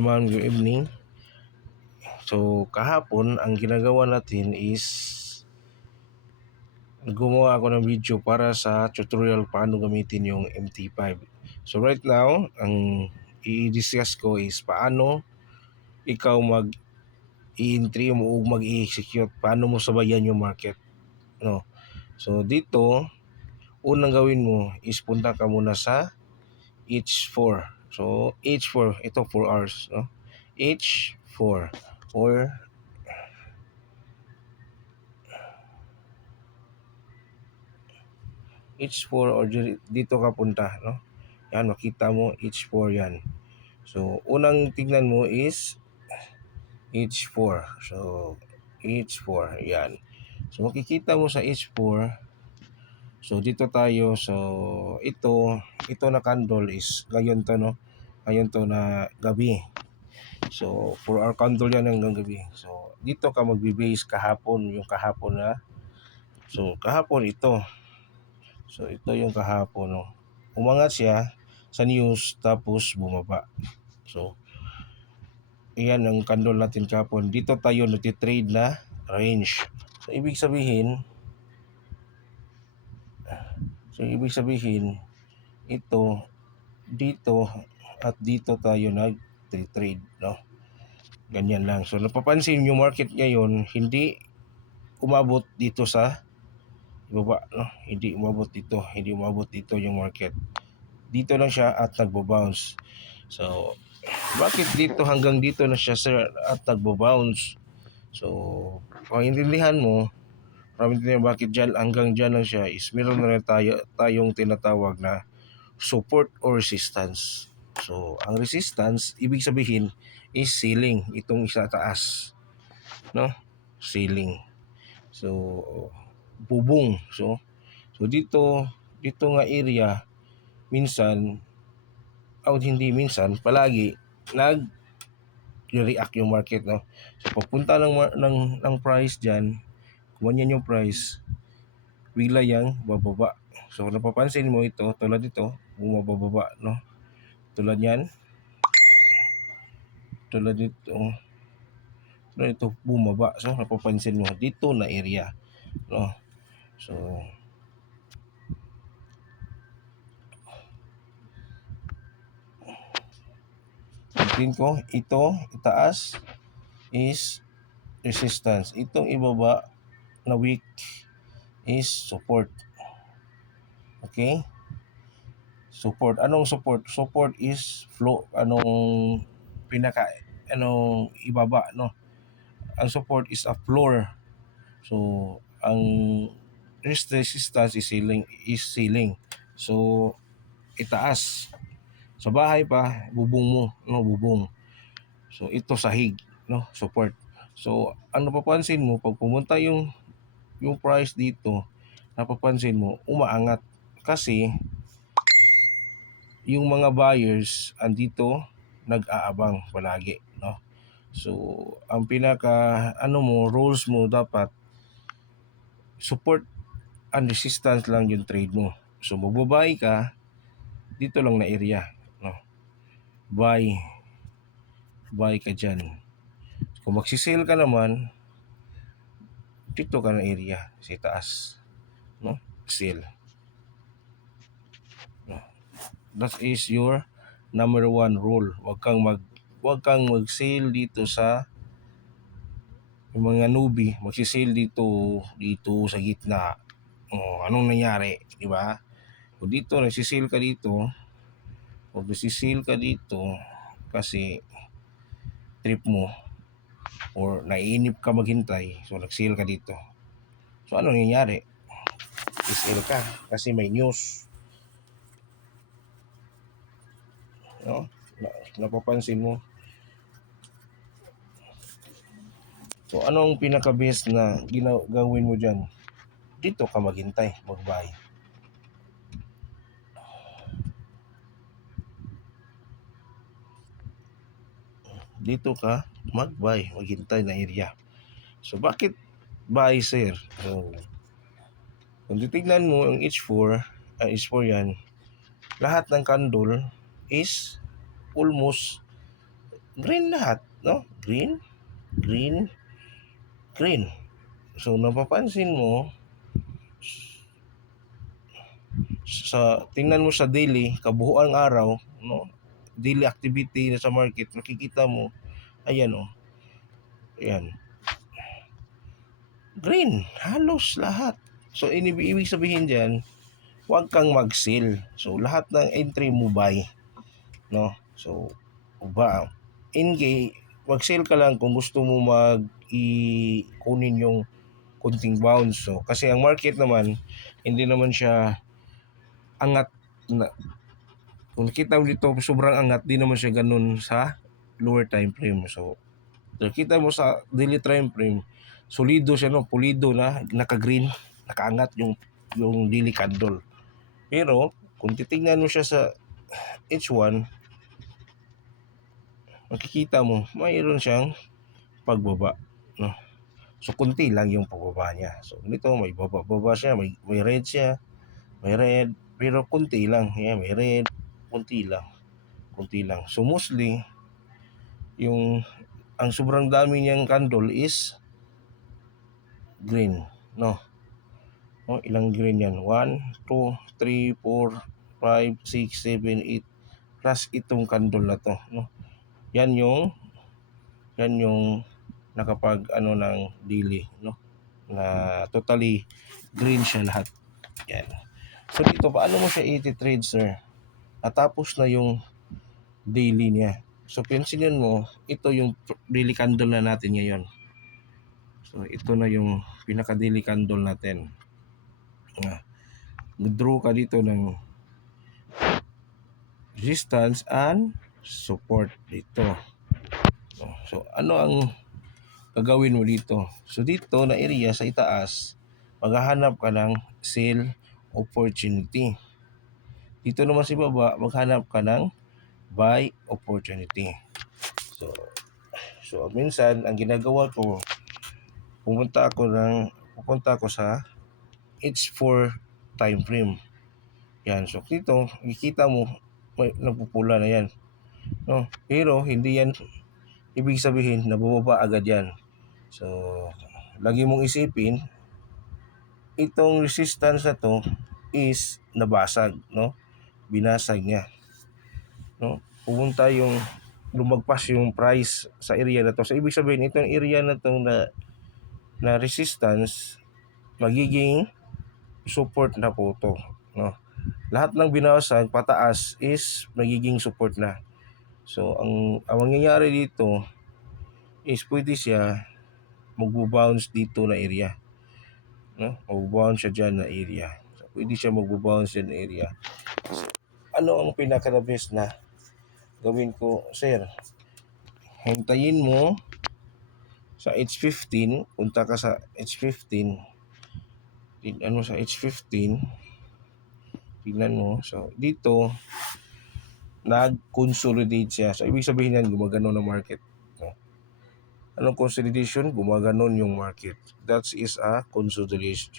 Naman, good evening. So kahapon ang ginagawa natin is gumawa ako ng video para sa tutorial paano gamitin yung MT5. So right now, ang i-discuss ko is paano ikaw mag-i-entry mo o mag-i-execute, paano mo sabayan yung market, no? So dito, unang gawin mo is punta ka muna sa H4. So H4, ito 4 hours, no? H4 or H4 or dito ka punta, no? Yan, makita mo H4 yan. So, unang tignan mo is H4. So, H4, yan. So, makikita mo sa H4. So, dito tayo. So, ito na candle is ngayon to, no? Ngayon to na gabi. So, 4-hour candle yan hanggang gabi. So, dito ka magbe-base kahapon, yung kahapon na. So, kahapon ito. So, ito yung kahapon, no? Umangat siya sa news tapos bumaba. So, iyan ang candle natin kahapon. Dito tayo nagtitrade na range. So, ibig sabihin, ito, dito, at dito tayo nag-trade, no? Ganyan lang. So, napapansin yung market ngayon, hindi umabot dito sa ibaba, no? Hindi umabot dito yung market. Dito lang siya at nagbo-bounce. So, bakit dito hanggang dito na siya, sir, at nagbo-bounce? So, maintindihan mo, bakit dyan hanggang dyan lang siya is meron na rin tayong tinatawag na support or resistance. So, ang resistance, ibig sabihin is ceiling, itong isa taas, no? Ceiling. So, bubong. So dito nga area, minsan, hindi minsan, palagi, nag-react yung market, no? So, pagpunta ng price dyan, kung yan yung price, bigla yang bababa. So, napapansin mo ito, tulad ito, bumababa, no? Tulad yan, tulad ito, bumaba. So, napapansin mo, dito na area, no? So, tingin ko, ito, itaas, is resistance. Itong ibaba na weak is support. Okay? Support. Anong support? Support is flow. Anong ibaba, no? Ang support is a floor. So, ang resistance is ceiling. So, itaas. Sa bahay pa, bubong mo, no? Bubong. So, ito sahig, no? Support. So, ang napapansin mo, pag pumunta yung price dito, napapansin mo, umaangat. Kasi, yung mga buyers andito nag-aabang palagi, no? So, ang rules mo dapat support and resistance lang yung trade mo. So, magbabuy ka dito lang na area, no? Buy ka diyan. Kung magsisell ka naman, dito ka na area sa taas, no? Sell. No? That is your number 1 rule. Huwag kang mag-sell dito sa yung mga newbie, magsisale dito sa gitna. Anong nangyari, di ba? O dito nagsisale ka dito, kasi trip mo or naiinip ka maghintay, so nagsale ka dito. So ano nangyari? Sale ka kasi may news. No? Napapansin mo. So anong pinaka-best na gawin mo dyan? Dito ka maghintay, mag-buy. Dito ka mag-buy, maghintay na area. So bakit buy, sir? So, kung titignan mo ang H4 yan, lahat ng candle is almost green lahat, no? Green, green, green. So napapansin mo sa tingnan mo sa daily kabuuan araw, no? Daily activity na sa market, makikita mo, ayan oh, ayan, green, halos lahat. So ibig sabihin diyan, huwag kang mag-sell. So lahat ng entry mo buy, no? So ba mag-sell ka lang kung gusto mo kunin yung kunting bounce. So kasi ang market naman hindi naman siya angat na, kung nakita mo dito sobrang angat, di naman siya ganun sa lower time frame. So nakita mo sa daily time frame, solido siya, no, pulido na naka-green, nakaangat yung daily candle. Pero kung titingnan mo siya sa H1, makikita mo mayroon siyang pagbaba, no? So kunti lang yung pagbaba niya. So nito may baba siya, may red siya, may red, pero kunti lang. Yeah, may red, kunti lang, kunti lang. So mostly yung ang sobrang dami niyang candle is green, no? No, ilang green yan? 1, 2, 3, 4, 5, 6, 7, 8 plus itong candle na to, no? Yan yung nakapag ano ng daily, no? Na totally green siya lahat. Yan. So dito paano mo siya i-trade, sir? Natapos na yung daily niya. So pansinin mo, ito yung daily candle na natin ngayon. So ito na yung pinaka daily candle natin. Draw ka dito ng resistance and support dito. So ano ang gagawin mo dito? So dito na area sa itaas, maghahanap ka ng sell opportunity. Dito naman sa baba, maghanap ka ng buy opportunity. So minsan ang ginagawa ko, pupunta ako sa H4 time frame. Yan. So dito, makikita mo may nagpupula na yan. No? Pero hindi yan ibig sabihin na bumaba agad yan. So lagi mong isipin, itong resistance na to is nabasag, no? Binasag niya, no? Pumunta yung lumagpas yung price sa area na to. So ibig sabihin itong area na to na resistance magiging support na po to, no? Lahat ng binasag pataas is magiging support na. So ang mangyayari dito is pwede siya magbo-bounce dito na area, no? Magbo-bounce siya dyan na area. So pwede siya magbo-bounce dyan na area. So, ano ang pinaka-the best na gawin ko, sir? Hintayin mo sa H15, punta ka sa H15, tignan mo sa H15, tignan mo. So dito nag-consolidate siya. So ibig sabihin yan gumagano ng market, no? Anong consolidation? Gumaganon yung market. That is a consolidation.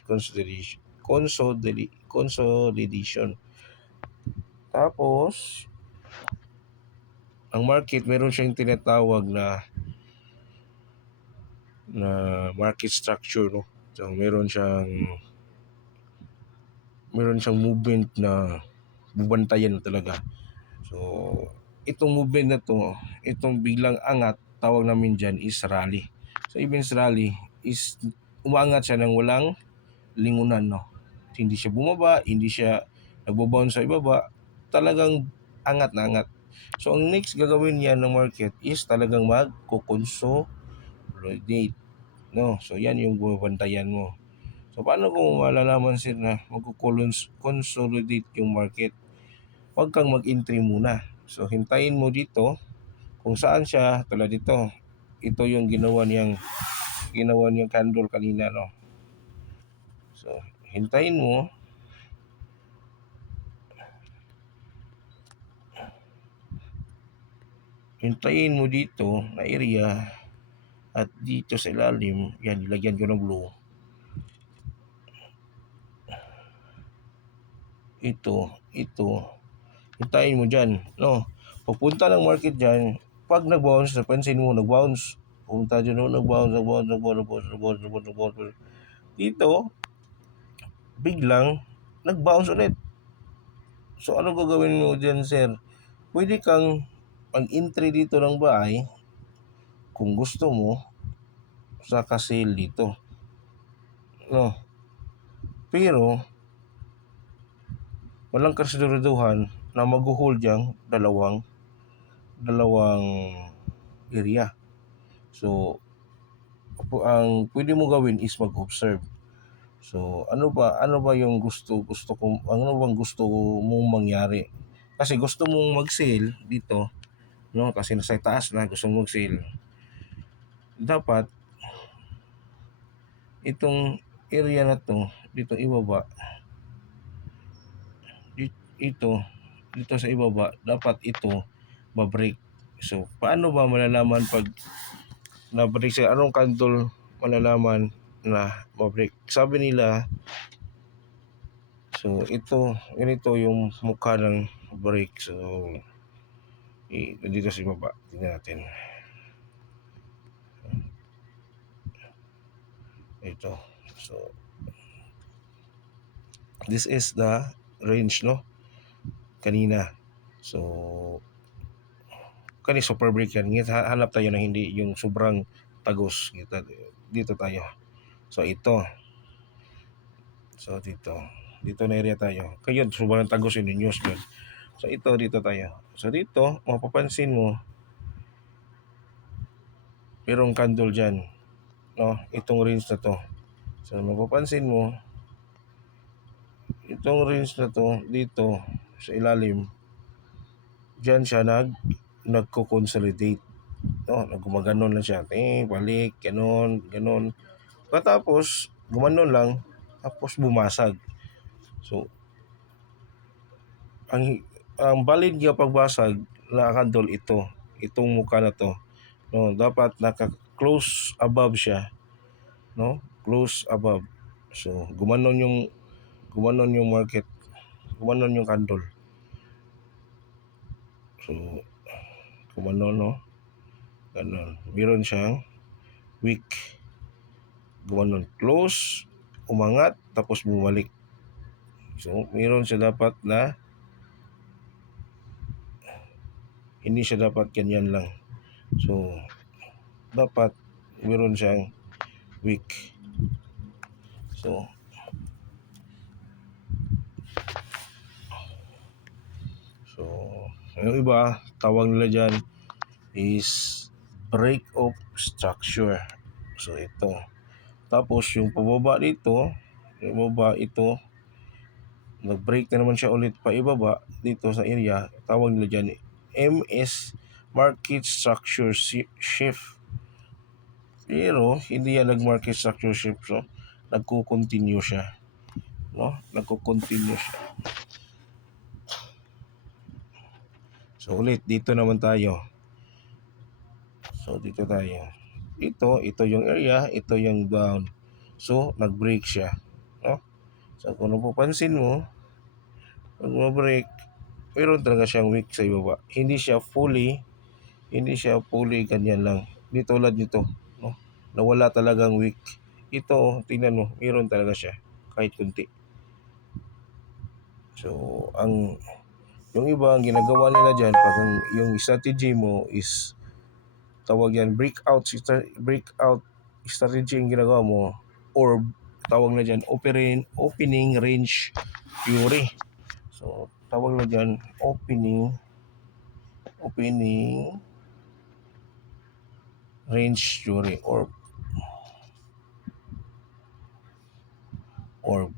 Tapos ang market meron siyang tinatawag na market structure, no? So meron siyang movement na bubantayan talaga. So itong movement na to, itong biglang angat, tawag namin dyan is rally. So even rally is umangat siya ng walang lingunan, no? Hindi siya bumaba, hindi siya nagbo-bounce sa ibaba, talagang angat na angat. So ang next gagawin niya ng market is talagang magko-consolidate, no? So yan yung bubantayan mo. So paano kung malalaman sir na magko-consolidate yung market? Huwag kang mag-entry muna. So hintayin mo dito kung saan siya, tulad dito. Ito yung ginawa niyang candle kanina, no? So hintayin mo dito na area at dito sa ilalim, yan, ilagyan ko ng blue. Ito, hintayin mo dyan, no? Pagpunta ng market dyan, pag nag-bounce, napansin mo, nag-bounce, pumunta dyan, no, nag-bounce. Dito, biglang, nag-bounce ulit. So, ano gagawin mo dyan, sir? Pwede kang mag-entry dito ng buy, kung gusto mo, sa sale dito. No? Pero, walang kasiguraduhan na mag-hold yung dalawang area. So, ang pwede mo gawin is mag-observe. So, ano ba yung gusto ko, ano bang gusto mong mangyari? Kasi gusto mong mag-sale dito, no? Kasi nasa taas na gusto mong mag-sale. Dapat itong area na to, dito ibaba, dito sa ibaba, dapat ito ma-break. So, paano ba malalaman pag na-break siya? Anong candle malalaman na ma-break? Sabi nila, so ganito yung mukha ng break. So, dito sa ibaba, tingnan natin. Ito. So, this is the range, no? Kanina. So, super break yan. Hanap tayo na hindi yung sobrang tagos. Dito tayo. So, ito. So, dito na area tayo. Kayo, sobrang tagos yun, yung news yun. So, dito tayo. So, dito, mapapansin mo, merong candle dyan. No? Itong range na to. So, mapapansin mo, itong range na to, dito, sa ilalim, dyan siya nagko-consolidate. No? Gumaganon lang siya. Balik, ganon. Katapos, gumanon lang, tapos bumasag. So, ang valid niya pagbasag na candle itong mukha na to. No, dapat naka-close above siya, no? Close above. So, gumanon yung market, gumanon yung candle. So, gumanon, no? Ganon. Meron siyang wick. Gumanon, close, umangat, tapos bumalik. So, meron siya dapat na hindi siya dapat ganyan lang. So, dapat meron siyang wick. So, yung iba, tawag nila dyan is break of structure. So, ito. Tapos, yung pababa dito, ito, nag-break na naman siya ulit pa ibaba dito sa area. Tawag nila dyan, MS, Market Structure Shift. Pero, hindi yan nag-market structure shift. So, nagko-continue siya. No? Nagko-continue siya. So, ulit, dito naman tayo. So, dito tayo. Ito yung area, ito yung down. So, nag-break siya. No? So, kung napapansin mo, pag ma-break, meron talaga siyang wick sa ibaba. Hindi siya fully ganyan lang. Di tulad nito, no? Nawala talagang wick. Ito, tingnan mo, meron talaga siya. Kahit kunti. So, yung iba, ang ginagawa nila dyan, pag yung strategy mo is tawag yan breakout strategy yung ginagawa mo, or tawag na dyan opening range theory. So tawag na dyan opening range theory or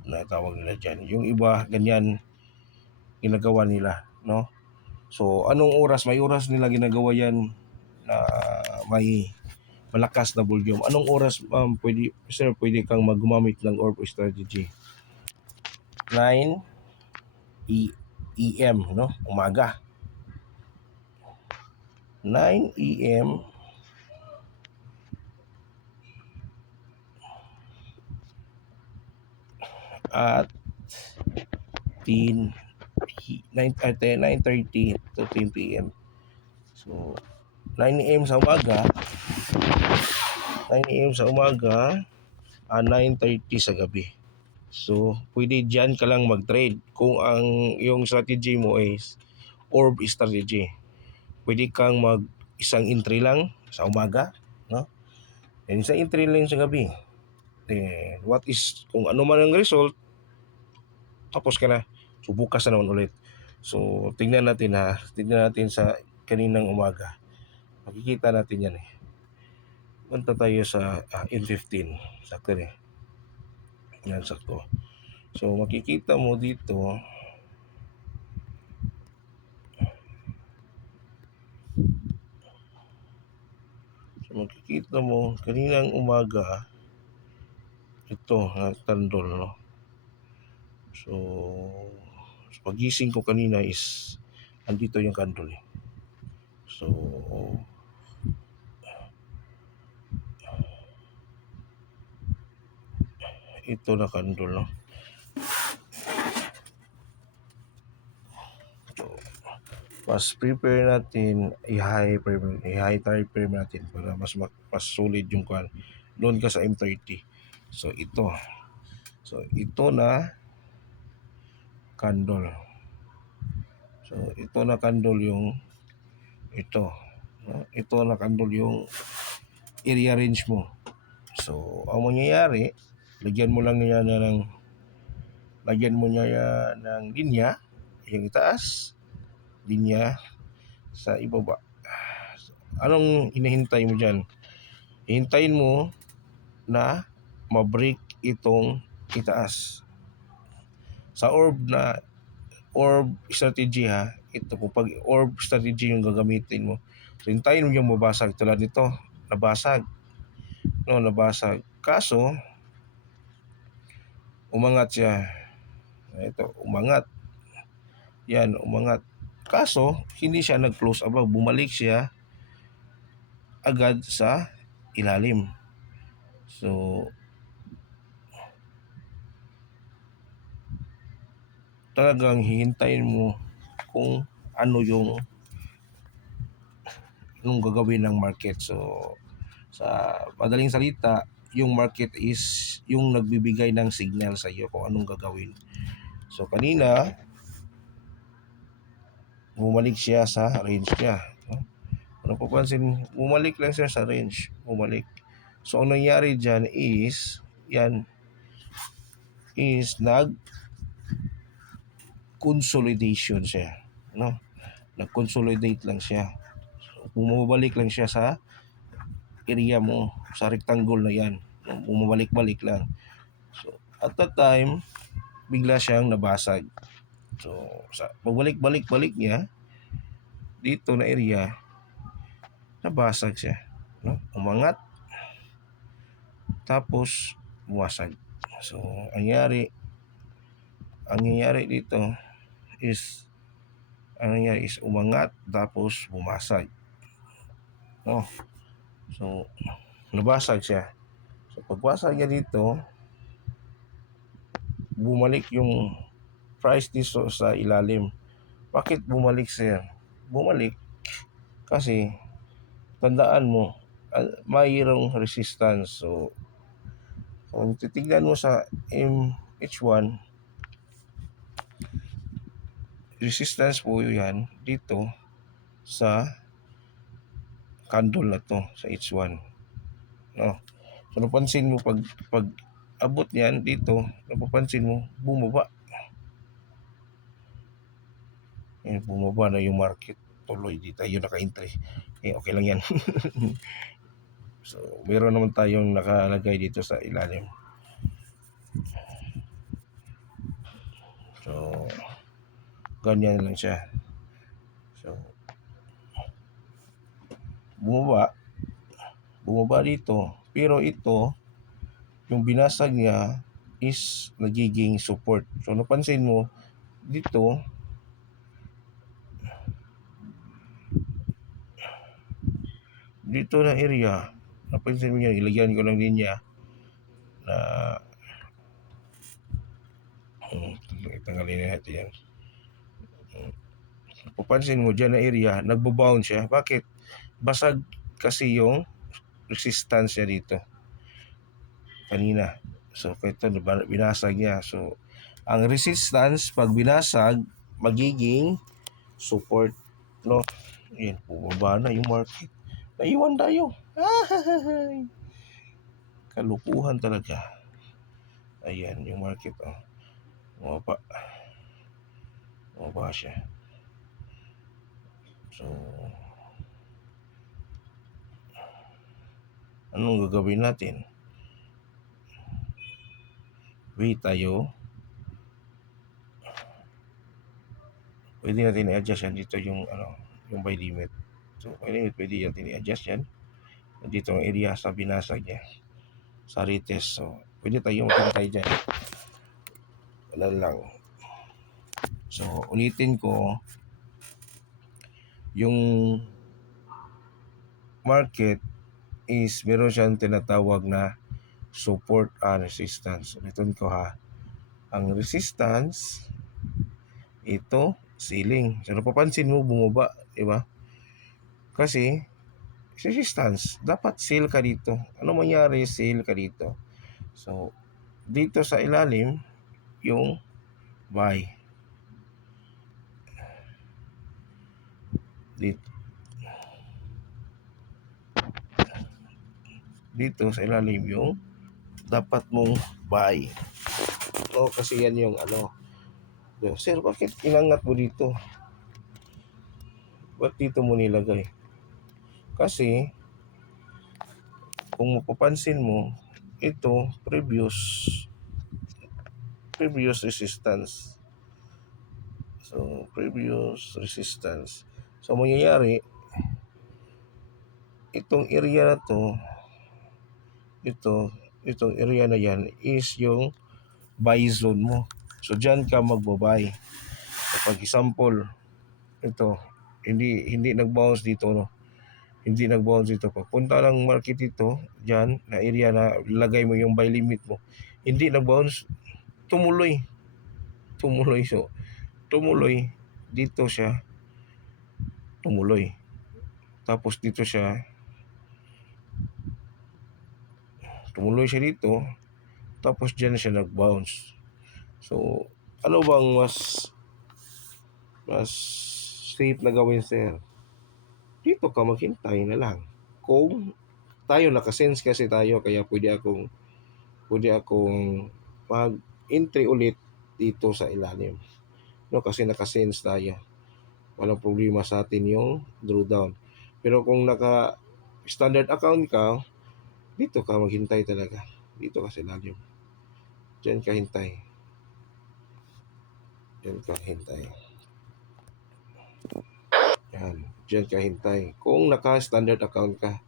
na tawag nila dyan. Yung iba ganyan ginagawa nila, no? So anong oras, may oras nila ginagawa yan na may malakas na volume. Anong oras pwede kang maggumamit ng orb strategy? 9 EM, no? Umaga. 9 EM at 9:30 to 10 PM. So 9 AM sa umaga, 9 AM sa umaga, 9:30 sa gabi. So, pwede dyan ka lang mag-trade kung ang yung strategy mo is orb strategy. Pwede kang mag isang entry lang sa umaga, no? And isang entry lang sa gabi. Then, what is, kung ano man ang result, tapos ka na. So, bukas na naman ulit. So, tingnan natin sa kaninang umaga. Makikita natin yan eh. Punta tayo sa N15. Sakto eh. Yan, sakto. So, makikita mo dito, kaninang umaga, ito, tandol, no? So, pagising ko kanina is, andito yung candle eh. So, ito na candle, no? So, mas prepare natin, i-high try prepare natin para mas solid yung kwan. Doon ka sa M30. So, ito. So, ito na candle. So, ito na candle yung ito. No? Ito na candle yung area range mo. So, ang mangyayari, lagyan mo niya ng linya, yung itaas, linya sa ibaba. Anong hinihintay mo dyan? Hintayin mo na ma-break itong itaas. Sa orb strategy ha, ito po pag orb strategy yung gagamitin mo. So, hintayin mo yung mabasag. Tulad nito, nabasag. No, nabasag. Kaso, umangat siya. Ito, umangat. Yan, umangat. Kaso, hindi siya nag-close above. Bumalik siya agad sa ilalim. So, talagang hihintayin mo kung ano yung gagawin ng market. So, sa madaling salita, yung market is yung nagbibigay ng signal sa iyo kung anong gagawin. So, kanina, bumalik siya sa range niya. No? Ano papansin, bumalik lang siya sa range. Bumalik. So, ang nangyari dyan is, nag-consolidation siya. No? Nag-consolidate lang siya. So, bumabalik lang siya sa area mo, sa rectangle na yan. No? Bumabalik-balik lang. So, at that time, bigla siyang nabasag. So, sa pagbalik-balik-balik niya, dito na area, nabasag siya. No? Umangat, tapos buwasag. So, ang nangyayari dito is, umangat, tapos bumasag. No? So, nabasag siya. So, pagbasag niya dito, bumalik yung price dito sa ilalim. Bakit bumalik siya? Bumalik kasi tandaan mo, mayroong resistance. So, kung titignan mo sa MH1, resistance po yan dito sa candle na to, sa H1. No? So, napansin mo pag abot niyan dito, napapansin mo, bumaba. Bumaba na yung market. Tuloy, di tayo naka-entry. Okay lang yan. So, meron naman tayong nakalagay dito sa ilalim. So, ganyan lang siya. So, bumaba dito. Pero ito, yung binasag niya is nagiging support. So, napansin mo, dito, na area, napansin mo yan, ilagyan ko lang din niya na tanggalin na natin yan. Papansin mo dyan na area, nagbo-bounce siya. Bakit? basag kasi yung resistance niya dito kanina. So ito binasag niya. So ang resistance pag binasag magiging support, no? Ayan, bumaba na yung market. Naiwan tayo. Kalukuhan talaga. Ayan yung market, oh. Bumaba siya. So anong gagawin natin? Wait tayo. Pwede natin i-adjust yan dito yung yung buy limit. So pwede natin i-adjust yan dito ang area sa binasag niya sa retest. So pwede tayo maghintay dyan. Wala lang. So ulitin ko, yung market is meron siyang tinatawag na support and resistance. Ulitin ko ha. Ang resistance ito ceiling. So napapansin mo bumaba, di ba? Kasi resistance, dapat sell ka dito. Ano mangyari, sell ka dito. So dito sa ilalim yung buy. Dito sa ilalim yung dapat mong buy. So kasi yan yung sir, bakit inangat mo dito? Ba't dito mo nilagay? Kasi kung mapapansin mo, ito previous resistance. So previous resistance. So mangyayari itong area na to, itong area na yan is yung buy zone mo. So dyan ka magbabuy. Kapag example, ito hindi nag-bounce dito, no? Hindi nag-bounce dito. Pagpunta ng market dito, dyan na area na lagay mo yung buy limit mo, hindi nag-bounce, tumuloy. So tumuloy dito siya, tumuloy. Tapos dito siya, tumuloy siya dito, tapos dyan siya nag-bounce. So ano bang mas safe na gawin, sir? Dito ka maghintay na lang. Kung tayo nakasense kasi tayo, kaya pwede akong mag-entry ulit dito sa ilalim, no? Kasi nakasense tayo, walang problema sa atin yung drawdown. Pero kung naka standard account ka, dito ka maghintay talaga. Dito ka sa ilalim, dyan ka hintay. Yan, dyan ka hintay kung naka standard account ka.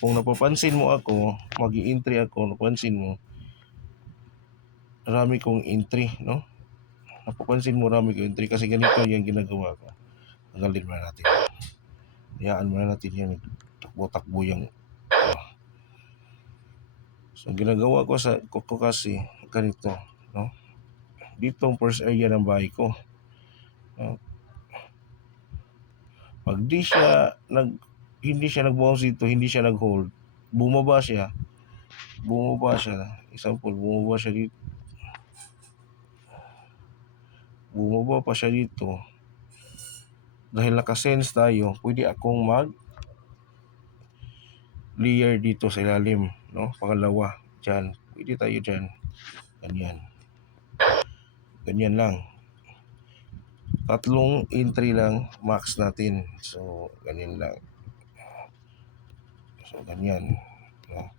Kung napapansin mo ako, mag-i-entry ako, napansin mo, marami kong entry, no? Napapansin mo, marami kong entry kasi ganito yung ginagawa ko. Tanggalin mo na natin. Hayaan mo na natin yan. Takbo-takbo yung So ginagawa ko kasi ganito, no? Dito ang first area ng bahay ko. No? Pag hindi siya nag-bounce dito, hindi siya nag-hold, bumaba siya. Example, bumaba siya dito. Bumaba pa siya dito. Dahil nakasense tayo, pwede akong layer dito sa ilalim, no? Pangalawa, dyan. Pwede tayo dyan. Ganyan lang. 3 entry lang max natin. So ganyan lang. So ganyan, no?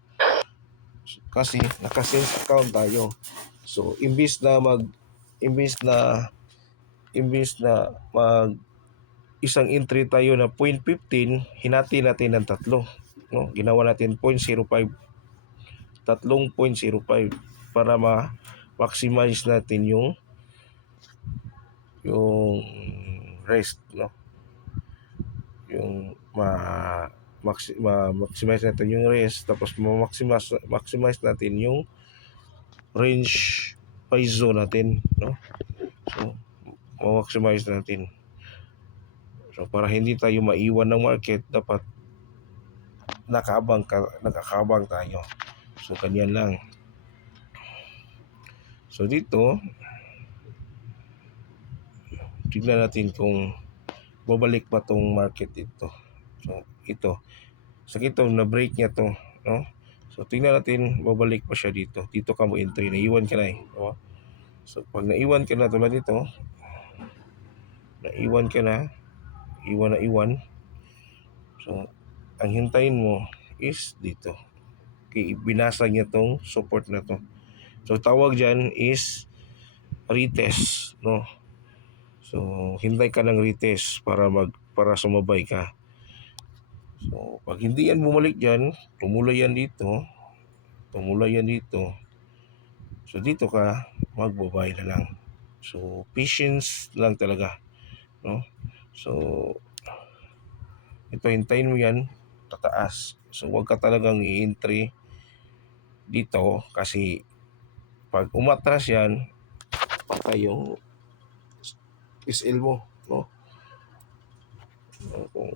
Kasi naka-sense account tayo. So imbis na mag isang entry tayo na 0.15, hinati natin ng 3, no? Ginawa natin 0.05, 3.05 para ma-maximize natin yung rest, no? Yung maximize natin yung rest, tapos maximize natin yung range buy zone natin, no? So ma-maximize natin. So para hindi tayo maiwan ng market, dapat nakakabang tayo. So ganyan lang. So dito, tignan natin kung babalik pa tong market dito. So ito, sa ito na break niya to, no? So tingnan natin, babalik pa siya dito. Dito ka mo entry, naiwan ka na eh, no? So pag naiwan ka na tulad nito, naiwan ka na, iwan. So ang hintayin mo is dito. Okay, binasa niya tong support na to. So tawag diyan is retest, no? So hintay ka ng retest para sumabay ka. So pag hindi yan bumalik diyan, tumulay yan dito. So dito ka magbabay na lang. So patience lang talaga, no? So ito, hintayin mo yan tataas. So huwag ka talagang i-entry dito kasi pag umatras yan, patay yung SL mo, no? Kung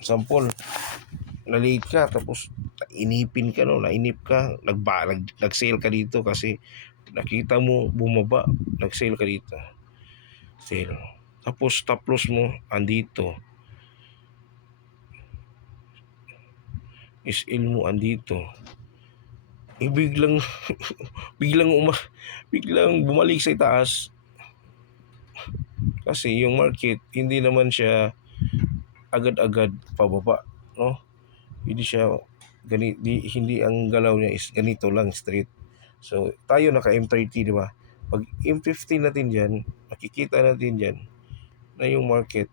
sample, na-late ka tapos nainip ka, nag-sale ka dito kasi nakita mo bumaba, nag-sale ka dito. Sale. Tapos stop loss mo andito. SL mo andito. Biglang biglang bumalik sa itaas kasi yung market hindi naman siya agad-agad pababa, no? Hindi ang galaw niya is ganito lang straight. So tayo naka M30, di ba? Pag M15 natin diyan, makikita natin diyan na yung market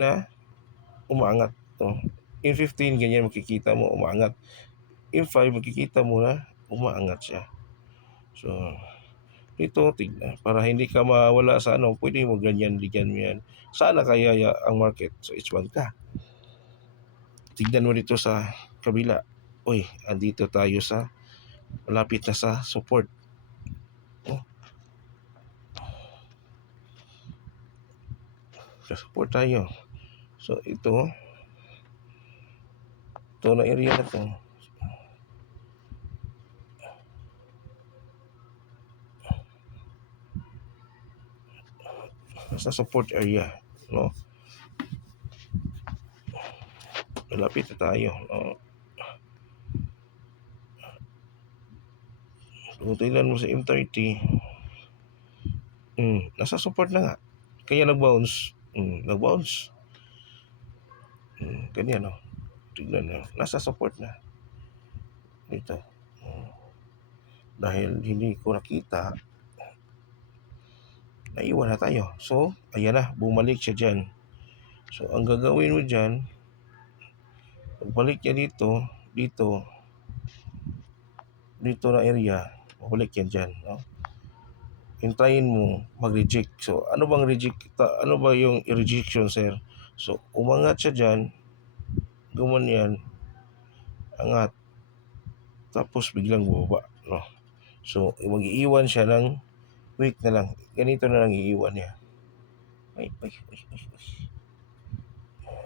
na umaangat, no? M15 ganyan makikita mo umaangat. M5 makikita mo na umaangat siya. So ito, tignan, para hindi ka mawala sa pwede mo ganyan, ligyan mo yan. Sana kaya ang market. So H1 ka. Tignan mo dito sa kabila. Uy, andito tayo sa malapit na sa support. Oh, sa support tayo. So ito na area na to. Sa support area, no? Malapit na tayo, no? Kung tingnan mo sa M30, nasa support na nga. Kaya nag-bounce. Ganyan, no? Tignan mo, nasa support na. Dito. Dahil hindi ko nakita, naiwan na tayo. So, ayan na, bumalik siya dyan. So, ang gagawin mo dyan, pagbalik niya dito na area, babalik yan dyan, no? Hintayin mo mag-reject. So, ano bang reject? Ano ba yung rejection, sir? So, umangat siya dyan, gumanyan, angat, tapos biglang bumaba, no? So, mag-iiwan siya ng week na lang. Ganito na lang iiwan niya. Ay.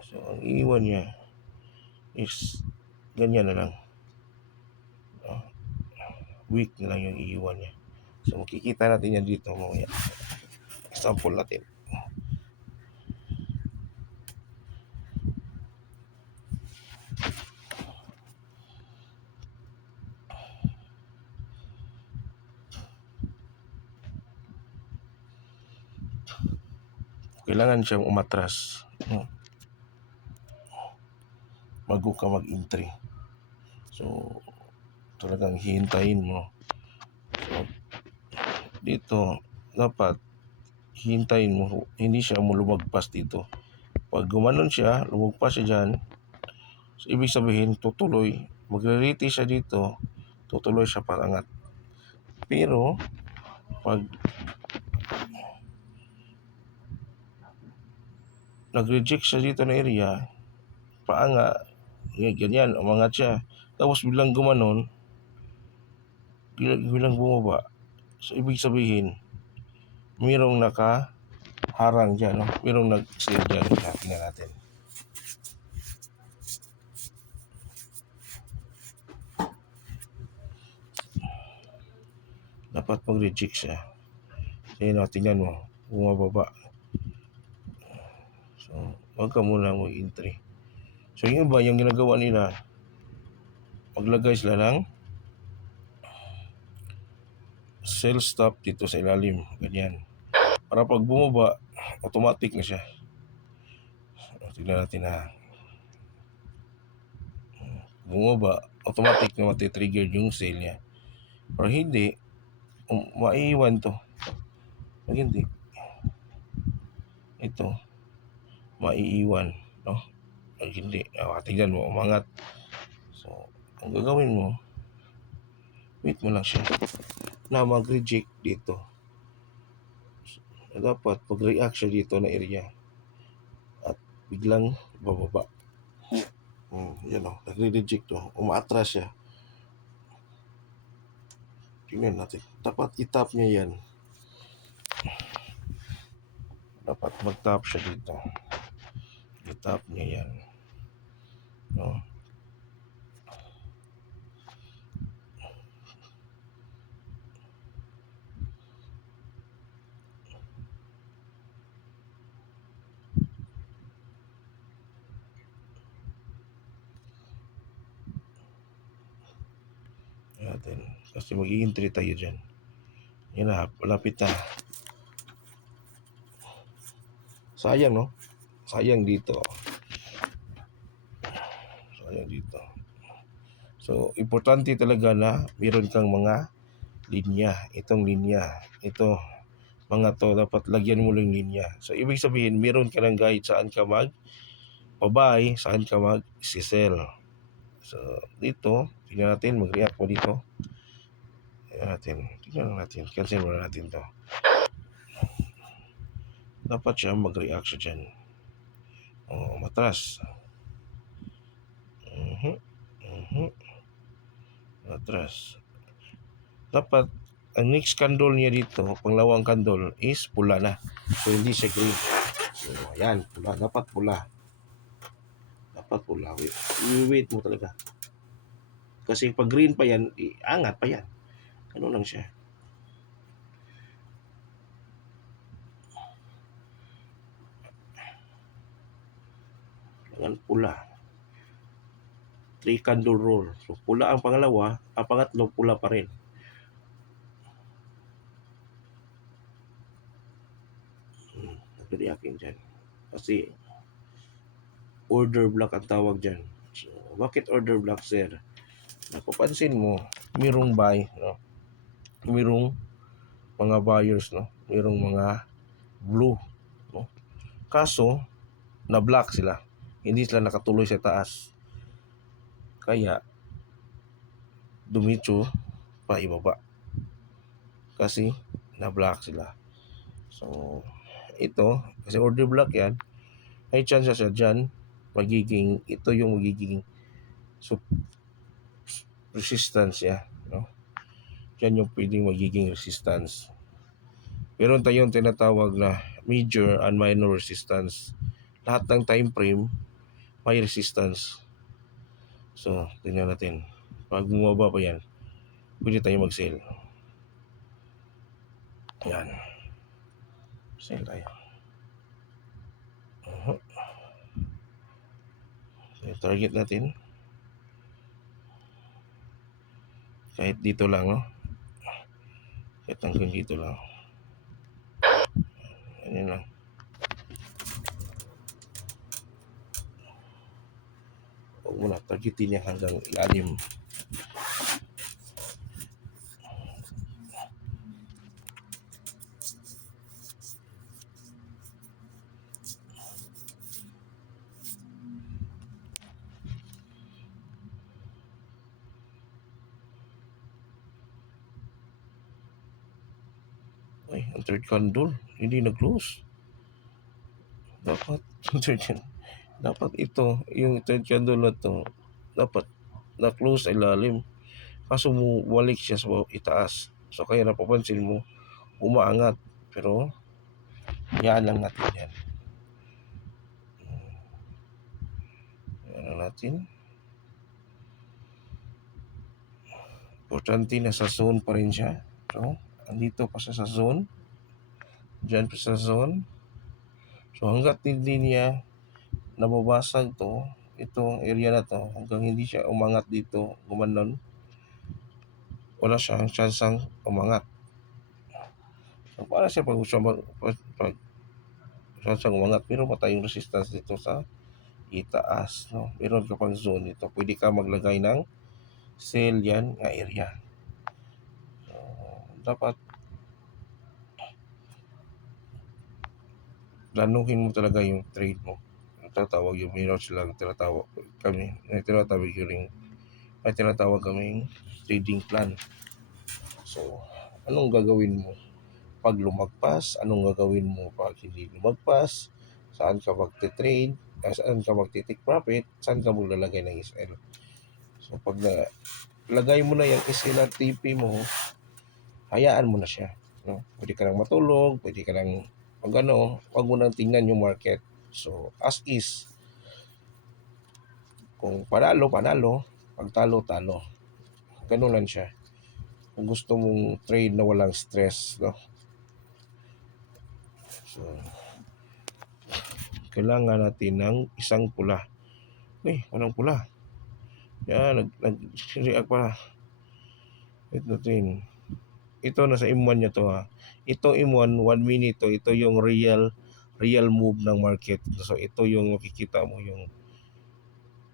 So, ang iiwan niya is ganyan na lang. No? Week na lang yung iiwan niya. So, makikita natin yan dito mamaya. Example natin. Kailangan siyang umatras, no? Bago ka mag-entry. So, talagang hihintayin mo. So, dito, dapat hihintayin mo, hindi siya lumagpas dito. Pag gumanon siya, lumagpas siya dyan, so ibig sabihin, tutuloy, magre-rete siya dito, tutuloy siya parangat. Pero, pag nag-reject siya dito na area, paanga, ganyan, umangat siya. Tapos bilang gumanon, bilang bumaba. So, ibig sabihin, mayroong harang dyan, no? Merong nag-sale dyan. Tingnan natin. Dapat mag-reject siya. Ayun, tingnan mo, bumababa. So, wag ka muna mag-entry. So, yung iba, yung ginagawa nila, maglagay sila ng sell stop dito sa ilalim. Ganyan. Para pag bumaba, automatic na siya. Tignan natin na. Bumaba, automatic na matitrigger yung sale niya. Pero hindi, maiiwan to. Pag hindi, ito, maiiwan. No? Pag hindi, tignan mo, umangat. So, ang gagawin mo, wait mo lang siya na mag-reject dito. So, dapat pag-react siya dito na area at biglang bababa. Yan o, nagre-reject to. Umaatras siya. Tingnan natin. Dapat itap niya yan. Dapat mag-tap siya dito. I-tap niya yan. No? Natin. Kasi mag-i-entry tayo dyan. Yan na, malapit na. Sayang, no? Sayang dito. Sayang dito. So, importante talaga na meron kang mga linya. Itong linya. Ito, mga to, dapat lagyan mo lang linya. So, ibig sabihin, meron ka ng guide saan ka mag-buy, saan ka mag-sell. So, dito, tingnan natin, mag-react mo dito. Tingnan natin. Cancel muna natin to. Dapat siya mag-react siya dyan. Matras. Matras. Dapat, ang next candle niya dito, panglawang candle, is pula na. So, hindi siya green. So, ayan, pula. Dapat pula. Dapat pula. Wait mo talaga. Kasi pag green pa yan, angat pa yan. Ano lang siya. Kailangan pula. 3 candle roll. So, pula ang pangalawa, ang pangatlo, pula pa rin. Nagre-reacting dyan. Kasi, order block ang tawag dyan. So, bakit order block, sir? Napapansin mo, mayroong buy, no? Mayroong mga buyers, no? Mayroong mga blue, no? Kaso, na-block sila. Hindi sila nakatuloy sa taas. Kaya, dumitso pa ibaba. Kasi, na-block sila. So, ito, kasi order block yan, may chance siya dyan, ito yung magiging resistance niya, no? Yan yung pwedeng magiging resistance. Meron tayong tinatawag na major and minor resistance. Lahat ng time frame may resistance. So, tingnan natin. Pag bumaba pa yan, pwede tayo mag-sell. Yan. Sell tayo. So, target natin. Kahit dito lang, no? Kahit hanggang dito lang. Yan lang. Huwag mo na targetin niya hanggang ilalim. Ay, ang third candle, hindi nag-close. Dapat ito, yung third candle na to, dapat na-close ay lalim. Kaso mo, walik siya sa itaas. So, kaya napapansin mo, umaangat. Pero, Yan lang natin yan. Yan lang natin. Importante na sa zone pa rin siya. So, andito pa siya sa zone. Diyan pa sa zone. So, hanggat hindi niya nababasag to, itong area na to, hanggang hindi siya umangat dito, gumanon, wala siyang chansang umangat. So, para siya pag chansang umangat, meron pa tayong resistance dito sa itaas. No? Meron ka pang zone dito. Pwede ka maglagay ng sell yan nga area. So, dapat planuhin mo talaga yung trade mo. Tatawag yung meron silang tinatawag kami, may tinatawag kaming trading plan. So, anong gagawin mo pag lumagpas? Anong gagawin mo pag hindi lumagpas? Saan ka magte-trade? Saan ka magte-take profit? Saan ka maglalagay ng SL? So, pag lagay mo na yung SL at TP mo, hayaan mo na siya. No? Pwede ka lang matulog, pwede ka lang pag wag mo nang tingnan yung market. So, as is, kung panalo, panalo, pag talo, talo. Ganun lang siya. Kung gusto mong trade na walang stress, no? So, kailangan natin ng isang pula. Walang pula. Yan, nag-react pa. Ito natin. Ito, nasa M1 niya to ha. Ito M1, 1 minute to. Ito yung real move ng market. So, ito yung makikita mo yung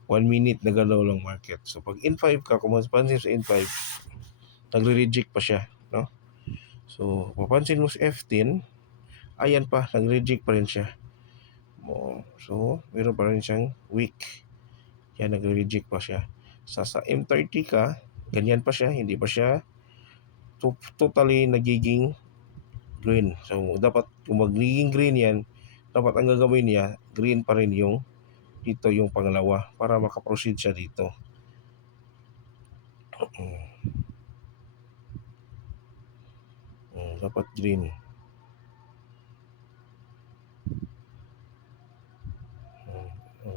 1 minute na galaw lang market. So, pag N5 ka, kung mapansin sa N5, nagre-reject pa siya, no? So, papansin mo sa F10, ayan pa, nag-reject pa rin siya. So, meron pa rin siyang weak. Yan, nagre-reject pa siya. Sa M30 ka, ganyan pa siya, hindi pa siya totally nagiging green. So, dapat kung magiging green yan, dapat ang gagawin niya, green pa rin yung dito yung pangalawa para makaproceed siya dito. Dapat green.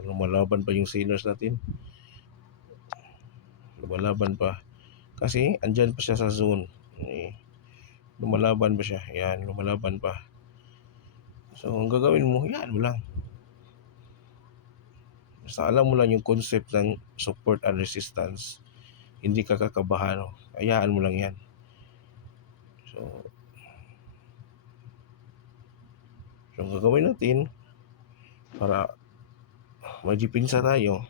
Lumalaban pa yung sellers natin. Lumalaban pa. Kasi andyan pa siya sa zone. Lumalaban pa siya. Yan, lumalaban pa. So, ang gagawin mo, yan mo lang. Basta alam mo lang yung concept ng support and resistance. Hindi ka kakabahan. Hayaan mo lang yan. So, ang gagawin natin para may dipinsa tayo,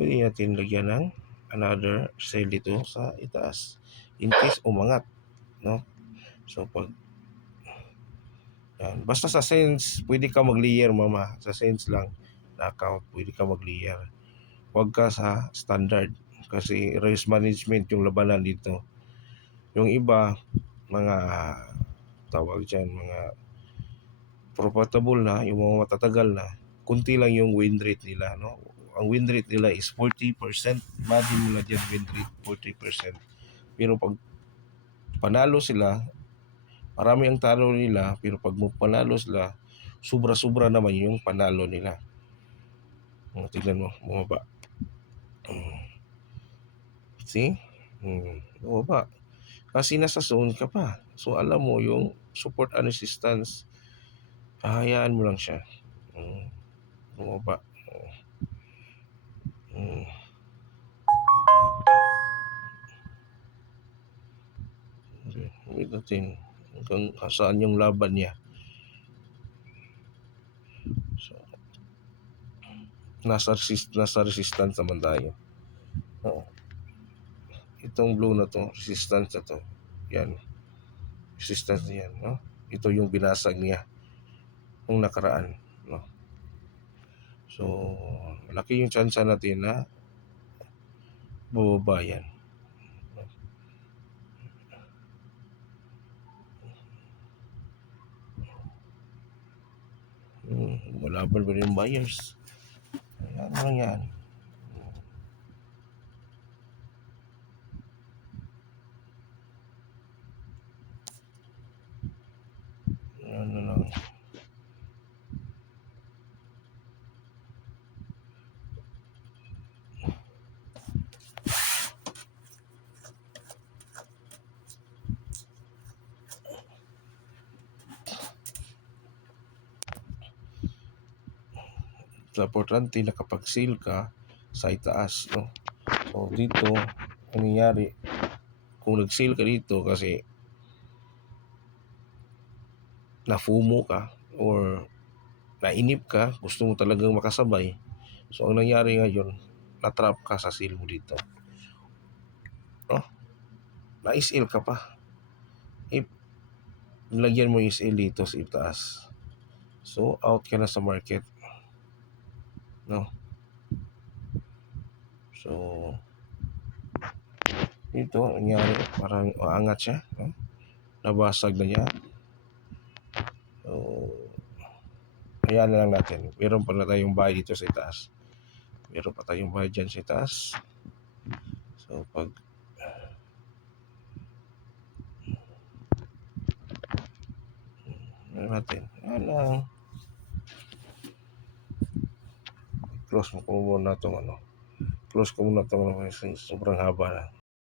pwede natin lagyan ng another sell dito sa itaas in case umangat, no? So, pag yan, basta sa sense, pwede ka mag-layer mama. Sa sense lang, knockout, pwede ka mag-layer. Huwag ka sa standard. Kasi risk management yung labanan dito. Yung iba, mga tawag dyan, mga profitable na, yung mga matatagal na, kunti lang yung win rate nila, no? Ang win rate nila is 40%. Imagine mo na dyan, win rate 40%. Pero pag panalo sila, marami ang talo nila, pero pag panalo sila, sobra-sobra naman yung panalo nila. Tignan mo, bumaba. See? Bumaba. Kasi nasa zone ka pa. So, alam mo yung support and resistance. Hahayaan mo lang siya. Bumaba. Okay. Wait natin. Hanggang saan yung laban niya. So, nasa resistance naman tayo. Oo. Itong blue na to, resistance na to. Yan. Resistance niyan, no? Ito yung binasag niya nung nakaraan, no? So, malaki yung chance natin na bubaba yan. Malaban pa rin yung buyers. Ayan lang yan. Ano lang. Sa importante nakapag-sale ka sa itaas, no? So dito ang nangyayari, kung nag-sale ka dito kasi na-FOMO ka or nainip ka, gusto mo talagang makasabay, so ang nangyari ngayon, na-trap ka sa sale mo dito, no? Na-SL ka pa. If nilagyan mo yung SL dito sa itaas, so out ka na sa market, no? So dito ang nangyari, parang aangat siya, no? Nabasag na niya. So hayaan na lang natin, meron pa na tayong buy dito sa itaas, meron pa tayong buy dyan sa itaas. So pag natin, lang close mo ko muna itong close ko muna itong sobrang haba na.